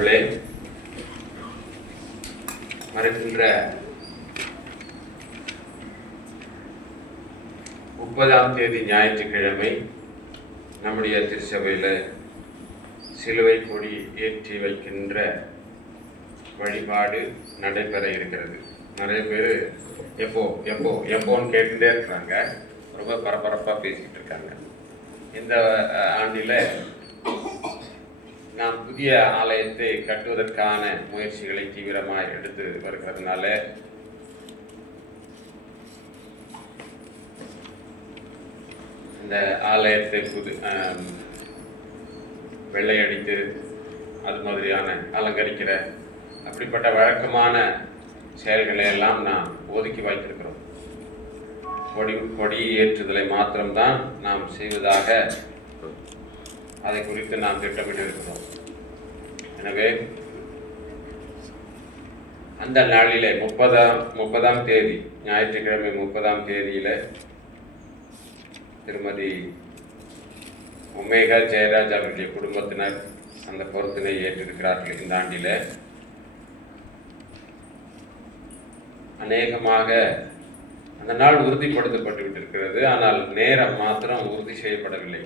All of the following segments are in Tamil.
அன்பானவர்களே, வருகின்ற 30ஆம் தேதி ஞாயிற்றுக்கிழமை நம்முடைய திருச்சபையில் சிலுவை கொடி ஏற்றி வைக்கின்ற வழிபாடு நடைபெற இருக்கிறது. நிறைய பேர் எப்போன்னு கேட்டுட்டே இருக்கிறாங்க. ரொம்ப பரபரப்பாக பேசிக்கிட்டு இருக்காங்க. இந்த ஆண்டில் நாம் புதிய ஆலயத்தை கட்டுவதற்கான முயற்சிகளை தீவிரமாக எடுத்து வருகிறதுனால இந்த ஆலயத்தை வெள்ளையடித்து அது மாதிரியான அலங்கரிக்கிற அப்படிப்பட்ட வழக்கமான செயல்களை எல்லாம் நாம் ஒதுக்கி வைத்திருக்கிறோம். கொடி ஏற்றுதலை மாத்திரம்தான் நாம் செய்வதாக அதை குறித்து நாம் திட்டமிட்டு இருக்கிறோம். எனவே அந்த நாளிலே 30ஆம் தேதி ஞாயிற்றுக்கிழமை 30ஆம் தேதியில் திருமதி ஒமேகா ஜெயராஜ் அவர்களுடைய குடும்பத்தினர் அந்த பொறுப்பினை ஏற்றிருக்கிறார்கள். இந்த ஆண்டில் அநேகமாக அந்த நாள் உறுதிப்படுத்தப்பட்டு விட்டிருக்கிறது. ஆனால் நேரம் மாத்திரம் உறுதி செய்யப்படவில்லை.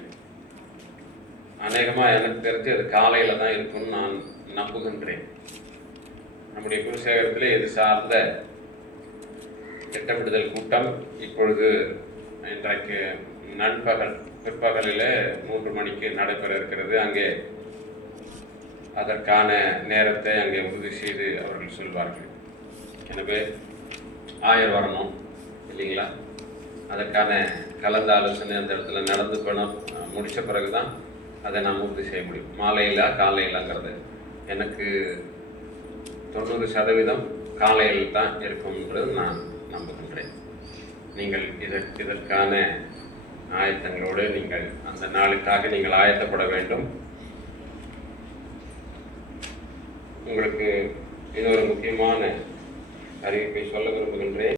அநேகமாக எனக்கு தெரிஞ்சு அது காலையில் தான் இருக்கும்னு நான் நம்புகின்றேன். நம்முடைய குருசேகரத்தில் இது சார்ந்த திட்டமிடுதல் கூட்டம் இப்பொழுது இன்றைக்கு பிற்பகலில் 3 மணிக்கு நடைபெற இருக்கிறது. அங்கே அதற்கான நேரத்தை அங்கே உறுதி செய்து அவர்கள் சொல்வார்கள். எனவே வரணும் இல்லைங்களா? அதற்கான கலந்த ஆலோசனை அந்த இடத்துல நடந்து முடித்த பிறகு தான் அதை நாம் உறுதி செய்ய முடியும். மாலையிலா காலையிலாங்கிறது எனக்கு 90% காலையில் தான் இருக்கும் என்று நான் நம்புகின்றேன். நீங்கள் இதற்கான ஆயத்தங்களோடு நீங்கள் அந்த நாளுக்காக நீங்கள் ஆயத்தப்பட வேண்டும். உங்களுக்கு இன்னொரு முக்கியமான அறிவிப்பை சொல்ல விரும்புகின்றேன்.